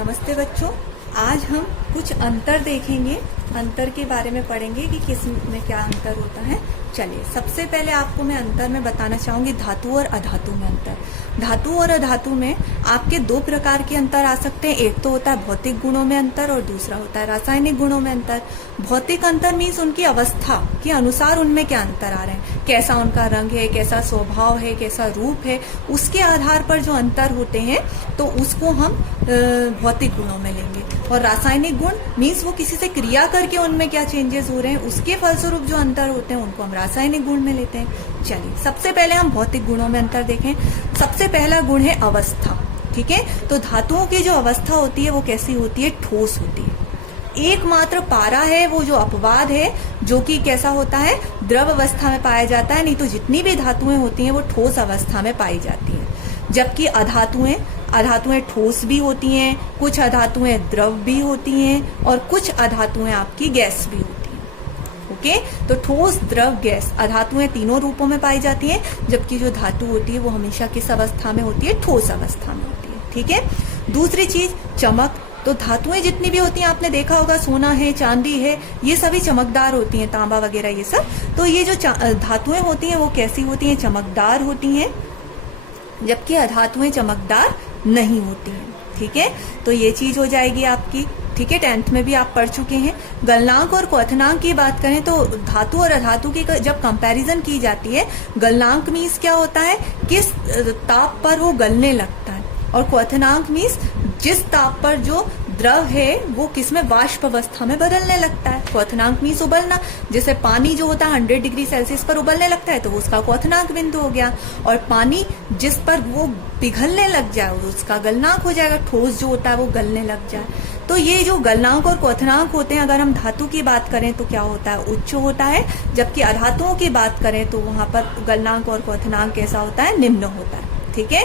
नमस्ते बच्चों, आज हम कुछ अंतर देखेंगे। अंतर के बारे में पढ़ेंगे कि किस में क्या अंतर होता है। चलिए, सबसे पहले आपको मैं अंतर में बताना चाहूंगी धातु और अधातु में अंतर। धातु और अधातु में आपके दो प्रकार के अंतर आ सकते हैं। एक तो होता है भौतिक गुणों में अंतर और दूसरा होता है रासायनिक गुणों में अंतर। भौतिक अंतर मीन्स उनकी अवस्था के अनुसार उनमें क्या अंतर आ रहे हैं, कैसा उनका रंग है, कैसा स्वभाव है, कैसा रूप है, उसके आधार पर जो अंतर होते हैं तो उसको हम भौतिक गुणों में लेंगे। और रासायनिक गुण मीन्स वो किसी से क्रिया करके उनमें क्या चेंजेस हो रहे हैं, उसके फलस्वरूप जो अंतर होते हैं उनको हम रासायनिक गुण में लेते हैं। चलिए, सबसे पहले हम भौतिक गुणों में अंतर देखें। सबसे पहला गुण है अवस्था। ठीक है, तो धातुओं की जो अवस्था होती है वो कैसी होती है, ठोस होती है। एकमात्र पारा है वो जो अपवाद है, जो कि कैसा होता है, द्रव अवस्था में पाया जाता है। नहीं तो जितनी भी धातुएं होती हैं वो ठोस अवस्था में पाई जाती हैं। जबकि अधातुएं ठोस भी होती हैं, कुछ अधातुएं द्रव भी होती हैं और कुछ अधातुएं आपकी गैस भी होती हैं। ओके, तो ठोस, द्रव, गैस, अधातुएं तीनों रूपों में पाई जाती हैं। जबकि जो धातु होती है वो हमेशा किस अवस्था में होती है, ठोस अवस्था में होती है। ठीक है, दूसरी चीज चमक। तो धातुएं जितनी भी होती हैं, आपने देखा होगा सोना है, चांदी है, ये सभी चमकदार होती हैं, तांबा वगैरह ये सब। तो ये जो धातुएं होती हैं वो कैसी होती हैं, चमकदार होती हैं, जबकि अधातुएं चमकदार नहीं होती हैं। ठीक है, तो ये चीज हो जाएगी आपकी। ठीक है, 10th में भी आप पढ़ चुके हैं। गलनांक और क्वथनांक की बात करें तो धातु और अधातु की जब कंपैरिजन की जाती है, गलनांक मीन्स क्या होता है, किस ताप पर वो गलने लगता है, और क्वथनांक मीन्स जिस ताप पर जो द्रव है वो किसमें, वाष्प अवस्था में बदलने लगता है। क्वथनांक मीन्स उबलना। जैसे पानी जो होता है 100 डिग्री सेल्सियस पर उबलने लगता है तो उसका क्वथनांक बिंदु हो गया। और पानी जिस पर वो पिघलने लग जाए उसका गलनांक हो जाएगा। ठोस जो होता है वो गलने लग जाए। तो ये जो गलनांक और क्वथनांक होते हैं, अगर हम धातु की बात करें तो क्या होता है, उच्च होता है। जबकि अधातुओं की बात करें तो वहां पर गलनांक और क्वथनांक कैसा होता है, निम्न होता है। ठीक है,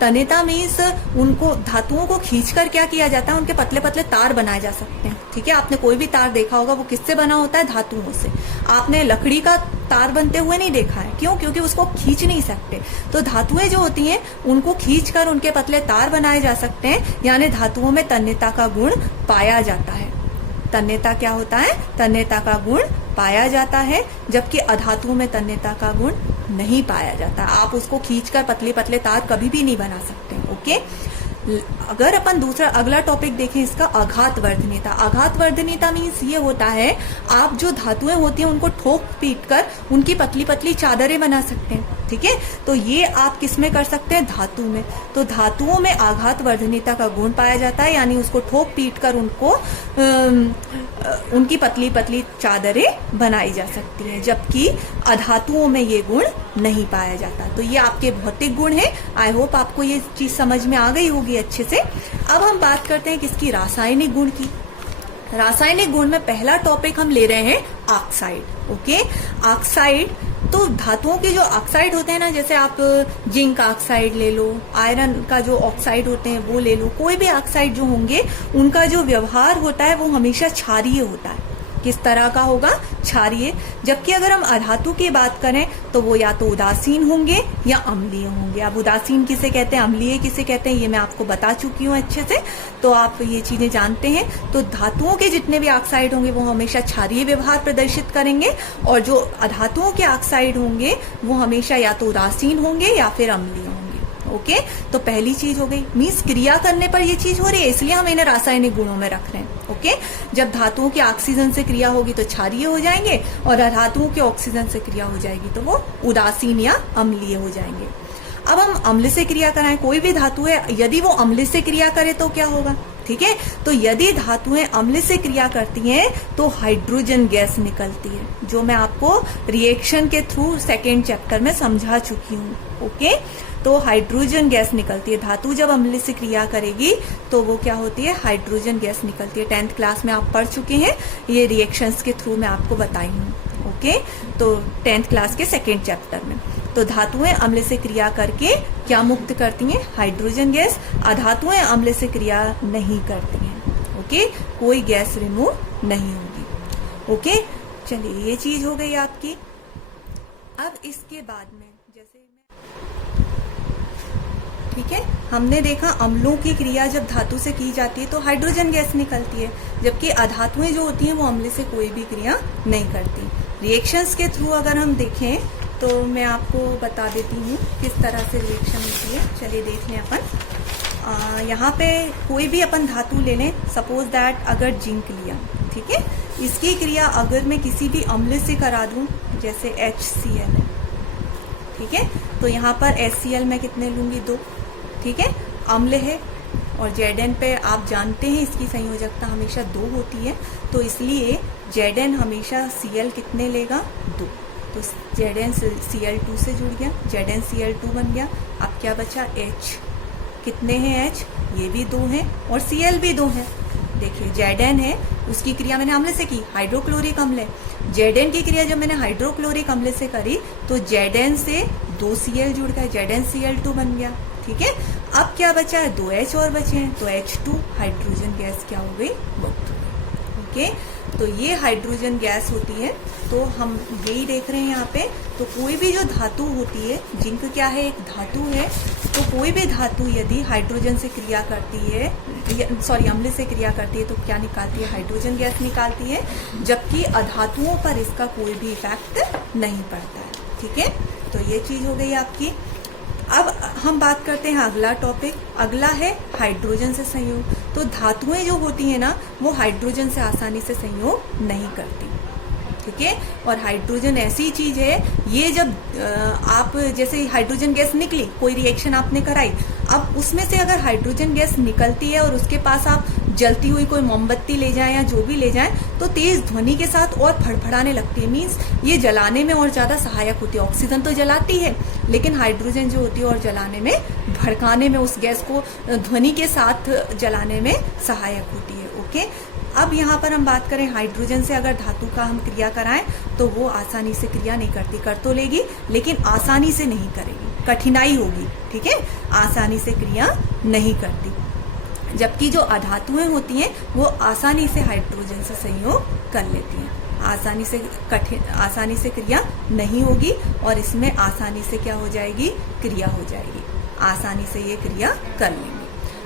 तन्यता मीन्स उनको धातुओं को खींचकर क्या किया जाता है, उनके पतले पतले तार बनाए जा सकते हैं। ठीक है, आपने कोई भी तार देखा होगा वो किससे बना होता है, धातुओं से। आपने लकड़ी का तार बनते हुए नहीं देखा है, क्यों, क्योंकि उसको खींच नहीं सकते। तो धातुएं जो होती हैं उनको खींचकर उनके पतले तार बनाए जा सकते हैं, यानी धातुओं में तन्यता का गुण पाया जाता है। तन्यता क्या होता है, तन्यता का गुण पाया जाता है, जबकि अधातुओं में तन्यता का गुण नहीं पाया जाता। आप उसको खींचकर पतले पतले तार कभी भी नहीं बना सकते। ओके, अगर अपन दूसरा अगला टॉपिक देखें इसका, आघात वर्धनीयता। आघात वर्धनीयता मीन्स ये होता है, आप जो धातुएं होती हैं उनको ठोक पीट कर उनकी पतली पतली चादरें बना सकते हैं। ठीक है, तो ये आप किसमें कर सकते हैं, धातु में। तो धातुओं में आघात वर्धनीयता का गुण पाया जाता है, यानी उसको ठोक पीट कर उनको उनकी पतली पतली चादरें बनाई जा सकती हैं। जबकि अधातुओं में ये गुण नहीं पाया जाता। तो ये आपके भौतिक गुण है। आई होप आपको ये चीज समझ में आ गई होगी अच्छे से। अब हम बात करते हैं किसकी, रासायनिक गुण की। रासायनिक गुण में पहला टॉपिक हम ले रहे हैं ऑक्साइड। ओके, ऑक्साइड तो धातुओं के जो ऑक्साइड होते हैं ना, जैसे आप जिंक ऑक्साइड ले लो, आयरन का जो ऑक्साइड होते हैं वो ले लो, कोई भी ऑक्साइड जो होंगे उनका जो व्यवहार होता है वो हमेशा क्षारीय होता है। किस तरह का होगा, क्षारीय। जबकि अगर हम अधातु की बात करें तो वो या तो उदासीन होंगे या अम्लीय होंगे। अब उदासीन किसे कहते हैं, अम्लीय किसे कहते हैं, ये मैं आपको बता चुकी हूँ अच्छे से, तो आप ये चीजें जानते हैं। तो धातुओं के जितने भी ऑक्साइड होंगे वो हमेशा क्षारीय व्यवहार प्रदर्शित करेंगे, और जो अधातुओं के ऑक्साइड होंगे वो हमेशा या तो उदासीन होंगे या फिर अम्लीय होंगे। ओके, तो पहली चीज हो गई, मीन्स क्रिया करने पर ये चीज हो रही है, इसलिए हम इन्हें रासायनिक गुणों में रख रहे हैं। ओके, जब धातुओं की ऑक्सीजन से क्रिया होगी तो क्षारीय हो जाएंगे, और अधातुओं के ऑक्सीजन से क्रिया हो जाएगी तो वो उदासीन या अम्लीय हो जाएंगे। अब हम अम्ल से क्रिया कराएं, कोई भी धातु है यदि वो अम्ल से क्रिया करे तो क्या होगा। ठीक है, तो यदि धातुएं अम्ल से क्रिया करती हैं तो हाइड्रोजन गैस निकलती है, जो मैं आपको रिएक्शन के थ्रू सेकेंड चैप्टर में समझा चुकी हूँ। ओके, तो हाइड्रोजन गैस निकलती है। धातु जब अम्ल से क्रिया करेगी तो वो क्या होती है, हाइड्रोजन गैस निकलती है। 10th क्लास में आप पढ़ चुके हैं, ये रिएक्शंस के थ्रू मैं आपको बताई हूँ। ओके, तो 10th क्लास के सेकेंड चैप्टर में। तो धातुएं अम्ल से क्रिया करके क्या मुक्त करती हैं, हाइड्रोजन गैस। अधातुएं अम्ल से क्रिया नहीं करती हैं। ओके, कोई गैस रिमूव नहीं होगी। ओके, चलिए ये चीज हो गई आपकी। अब इसके बाद में जैसे ठीक है। हमने देखा अम्लों की क्रिया जब धातु से की जाती है तो हाइड्रोजन गैस निकलती है, जबकि अधातुएं जो होती हैं वो अम्ल से कोई भी क्रिया नहीं करती। रिएक्शंस के थ्रू अगर हम देखें तो मैं आपको बता देती हूँ किस तरह से रिएक्शन होती है। चलिए देख लें अपन। यहाँ पे कोई भी अपन धातु ले लें, सपोज दैट अगर जिंक लिया, ठीक है, इसकी क्रिया अगर मैं किसी भी अम्ल से करा दूं, जैसे HCl है, ठीक है, तो यहाँ पर HCl मैं कितने लूंगी, 2, ठीक है, अम्ल है। और Zn पे आप जानते हैं इसकी संयोजकता हमेशा 2 होती है, तो इसलिए Zn हमेशा Cl कितने लेगा, 2। तो ZnCl2 से जुड़ गया, ZnCl2 बन गया। अब क्या बचा, H, कितने हैं H, ये भी 2 हैं और Cl भी 2 है। देखिए Zn है, उसकी क्रिया मैंने अम्ल से की, हाइड्रोक्लोरिक अम्ल है। Zn की क्रिया जब मैंने हाइड्रोक्लोरिक अम्ल से करी तो Zn से 2 Cl जुड़ गए, ZnCl2 बन गया, ठीक है। अब क्या बचा है, 2 H और बचे हैं, तो H2 हाइड्रोजन गैस क्या हो गई, मुक्त हो गई। ओके, तो ये हाइड्रोजन गैस होती है। तो हम यही देख रहे हैं यहाँ पे। तो कोई भी जो धातु होती है, जिंक क्या है, एक धातु है, तो कोई भी धातु यदि हाइड्रोजन से क्रिया करती है, अम्ल से क्रिया करती है, तो क्या निकालती है, हाइड्रोजन गैस निकालती है, जबकि अधातुओं पर इसका कोई भी इफेक्ट नहीं पड़ता है, ठीक है। तो ये चीज हो गई आपकी। अब हम बात करते हैं अगला टॉपिक, अगला है हाइड्रोजन से संयोग। तो धातुएं जो होती है ना, वो हाइड्रोजन से आसानी से संयोग नहीं करती, ठीक है। और हाइड्रोजन ऐसी चीज है, ये जब आप जैसे हाइड्रोजन गैस निकली, कोई रिएक्शन आपने कराई, अब उसमें से अगर हाइड्रोजन गैस निकलती है और उसके पास आप जलती हुई कोई मोमबत्ती ले जाएं या जो भी ले जाएं, तो तेज ध्वनि के साथ और फड़फड़ाने लगती है। मीन्स ये जलाने में और ज्यादा सहायक होती है। ऑक्सीजन तो जलाती है, लेकिन हाइड्रोजन जो होती है और जलाने में, भड़काने में, उस गैस को ध्वनि के साथ जलाने में सहायक होती है। ओके, अब यहाँ पर हम बात करें हाइड्रोजन से अगर धातु का हम क्रिया कराएं तो वो आसानी से क्रिया नहीं करती, कर तो लेगी लेकिन आसानी से नहीं करेगी, कठिनाई होगी, ठीक है, आसानी से क्रिया नहीं करती। जबकि जो अधातुएं होती हैं वो आसानी से हाइड्रोजन से संयोग कर लेती हैं, आसानी से क्रिया नहीं होगी और इसमें आसानी से क्या हो जाएगी, क्रिया हो जाएगी, आसानी से ये क्रिया कर लेंगे।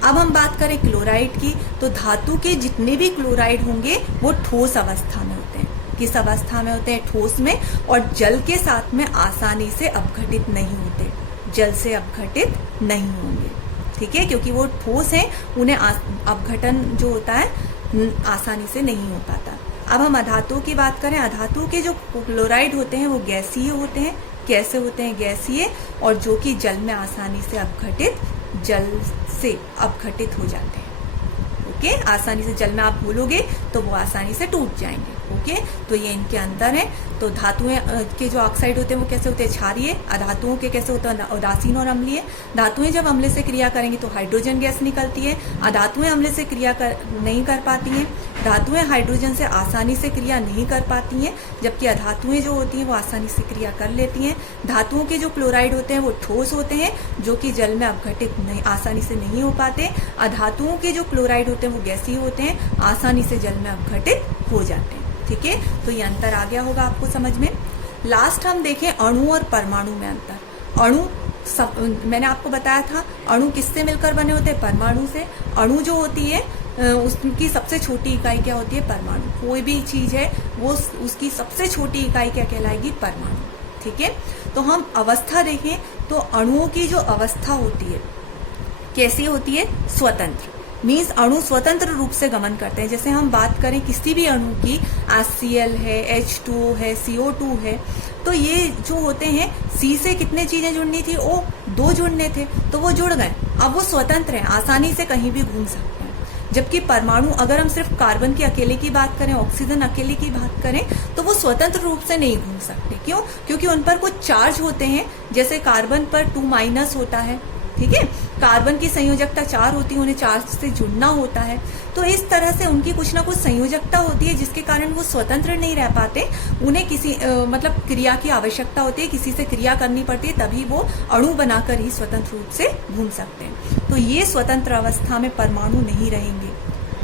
अब हम बात करें क्लोराइड की, तो धातु के जितने भी क्लोराइड होंगे वो ठोस अवस्था में होते हैं। किस अवस्था में होते हैं, ठोस में, और जल के साथ में आसानी से अपघटित नहीं होते, जल से अपघटित नहीं होंगे, ठीक है, क्योंकि वो ठोस हैं, उन्हें अपघटन जो होता है आसानी से नहीं हो पाता। अब हम अधातुओं की बात करें, अधातुओं के जो क्लोराइड होते हैं वो गैसीय होते हैं। कैसे होते हैं, गैसीय, और जो कि जल में आसानी से अपघटित हो जाते हैं। ओके, आसानी से जल में आप घोलोगे तो वो आसानी से टूट जाएंगे। ओके, तो ये इनके अंदर है। तो धातुएं के जो ऑक्साइड होते हैं वो कैसे होते हैं, क्षारीय। अधातुओं के कैसे होते हैं, उदासीन और अम्लीय। धातुएं जब अम्ल से क्रिया करेंगी तो हाइड्रोजन गैस निकलती है, अधातुएं अम्ल से क्रिया नहीं कर पाती हैं। धातुएं हाइड्रोजन से आसानी से क्रिया नहीं कर पाती हैं, जबकि अधातुएं जो होती हैं वो आसानी से क्रिया कर लेती हैं। धातुओं के जो क्लोराइड होते हैं वो ठोस होते हैं, जो कि जल में अपघटित नहीं, आसानी से नहीं हो पाते। अधातुओं के जो क्लोराइड होते हैं वो गैसीय होते हैं, आसानी से जल में अपघटित हो जाते हैं। ठीक है, तो ये अंतर आ गया होगा आपको समझ में। लास्ट हम देखें अणु और परमाणु में अंतर। अणु मैंने आपको बताया था अणु किससे मिलकर बने होते हैं, परमाणु से। अणु जो होती है उसकी सबसे छोटी इकाई क्या होती है, परमाणु। कोई भी चीज है वो उसकी सबसे छोटी इकाई क्या कहलाएगी, परमाणु। ठीक है, तो हम अवस्था देखें तो अणुओं की जो अवस्था होती है कैसी होती है, स्वतंत्र। मीन्स अणु स्वतंत्र रूप से गमन करते हैं। जैसे हम बात करें किसी भी अणु की, HCl है, H2O है, CO2 है, तो ये जो होते हैं C से कितने चीजें जुड़नी थी, O 2 जुड़ने थे, तो वो जुड़ गए। अब वो स्वतंत्र हैं, आसानी से कहीं भी घूम सकते हैं। जबकि परमाणु, अगर हम सिर्फ कार्बन की अकेले की बात करें, ऑक्सीजन अकेले की बात करें, तो वो स्वतंत्र रूप से नहीं घूम सकते। क्यों? क्योंकि उन पर कुछ चार्ज होते हैं। जैसे कार्बन पर 2- होता है, ठीक है, कार्बन की संयोजकता 4 होती है, उन्हें चार्ज से जुड़ना होता है। तो इस तरह से उनकी कुछ ना कुछ संयोजकता होती है, जिसके कारण वो स्वतंत्र नहीं रह पाते। उन्हें किसी मतलब क्रिया की आवश्यकता होती है, किसी से क्रिया करनी पड़ती है, तभी वो अणु बनाकर ही स्वतंत्र रूप से घूम सकते हैं। तो ये स्वतंत्र अवस्था में परमाणु नहीं रहेंगे,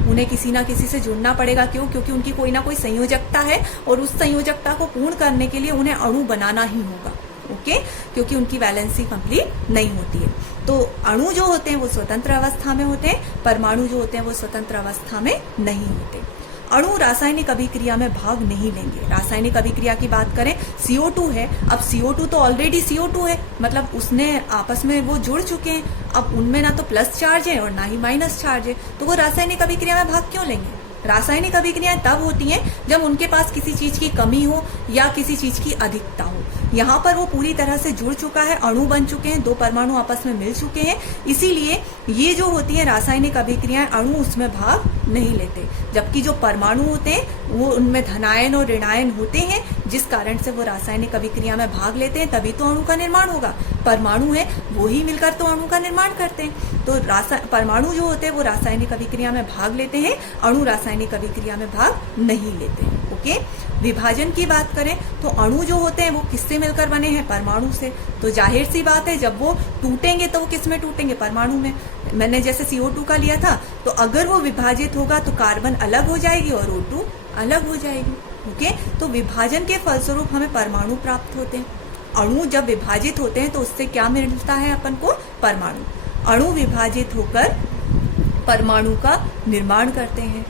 उन्हें किसी ना किसी से जुड़ना पड़ेगा। क्यों? क्योंकि उनकी कोई ना कोई संयोजकता है और उस संयोजकता को पूर्ण करने के लिए उन्हें अणु बनाना ही होगा। ओके, क्योंकि उनकी वैलेंसी कंप्लीट नहीं होती है। तो अणु जो होते हैं वो स्वतंत्र अवस्था में होते हैं, परमाणु जो होते हैं वो स्वतंत्र अवस्था में नहीं होते। अणु रासायनिक अभिक्रिया में भाग नहीं लेंगे। रासायनिक अभिक्रिया की बात करें, CO2 है, अब CO2 तो ऑलरेडी CO2 है, मतलब उसने आपस में वो जुड़ चुके हैं, अब उनमें ना तो प्लस चार्ज है और ना ही माइनस चार्ज है, तो वो रासायनिक अभिक्रिया में भाग क्यों लेंगे? रासायनिक अभिक्रियाएं तब होती हैं जब उनके पास किसी चीज की कमी हो या किसी चीज की अधिकता हो। यहाँ पर वो पूरी तरह से जुड़ चुका है, अणु बन चुके हैं, दो परमाणु आपस में मिल चुके हैं, इसीलिए ये जो होती है रासायनिक अभिक्रियाएं, अणु उसमें भाग नहीं लेते। जबकि जो परमाणु होते हैं वो उनमें धनायन और ऋणायन होते हैं, जिस कारण से वो रासायनिक अभिक्रिया में भाग लेते हैं, तभी तो अणु का निर्माण होगा। परमाणु है वो ही मिलकर तो अणु का निर्माण करते हैं। तो परमाणु जो होते हैं वो रासायनिक अभिक्रिया में भाग लेते हैं, अणु रासायनिक अभिक्रिया में भाग नहीं लेते हैं। ओके, विभाजन की बात करें तो अणु जो होते हैं वो किससे मिलकर बने हैं? परमाणु से। तो जाहिर सी बात है जब वो टूटेंगे तो वो किस में टूटेंगे? परमाणु में। मैंने जैसे CO2 का लिया था, तो अगर वो विभाजित होगा तो कार्बन अलग हो जाएगी और O2 अलग हो जाएगी। ओके, तो विभाजन के फलस्वरूप हमें परमाणु प्राप्त होते हैं। अणु जब विभाजित होते हैं तो उससे क्या मिलता है अपन को? परमाणु। अणु विभाजित होकर परमाणु का निर्माण करते हैं।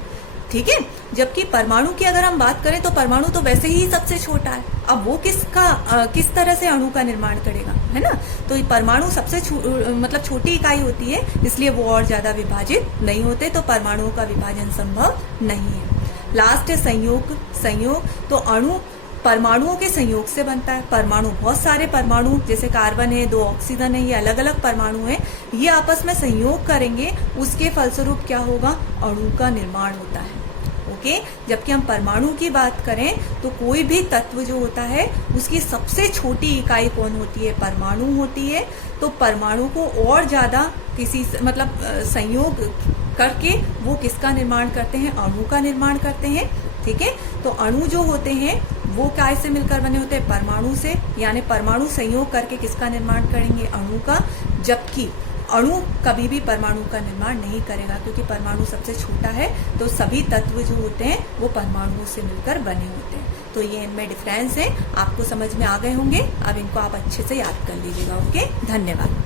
ठीक है, जबकि परमाणु की अगर हम बात करें तो परमाणु तो वैसे ही सबसे छोटा है, अब वो किस तरह से अणु का निर्माण करेगा, है ना? तो परमाणु सबसे मतलब छोटी इकाई होती है, इसलिए वो और ज्यादा विभाजित नहीं होते, तो परमाणुओं का विभाजन संभव नहीं है। लास्ट है संयोग। तो अणु परमाणुओं के संयोग से बनता है। परमाणु, बहुत सारे परमाणु, जैसे कार्बन है, 2 ऑक्सीजन है, ये अलग अलग परमाणु है, ये आपस में संयोग करेंगे, उसके फलस्वरूप क्या होगा? अणु का निर्माण होता है। ओके, जबकि हम परमाणु की बात करें तो कोई भी तत्व जो होता है उसकी सबसे छोटी इकाई कौन होती है? परमाणु होती है। तो परमाणु को और ज्यादा किसी मतलब संयोग करके वो किसका निर्माण करते हैं? अणु का निर्माण करते हैं। ठीक है, तो अणु जो होते हैं वो काय से मिलकर बने होते हैं? परमाणु से, यानी परमाणु संयोग करके किसका निर्माण करेंगे? अणु का। जबकि अणु कभी भी परमाणु का निर्माण नहीं करेगा, क्योंकि परमाणु सबसे छोटा है, तो सभी तत्व जो होते हैं वो परमाणुओं से मिलकर बने होते हैं। तो ये इनमें डिफरेंस है, आपको समझ में आ गए होंगे। अब इनको आप अच्छे से याद कर लीजिएगा। ओके, धन्यवाद।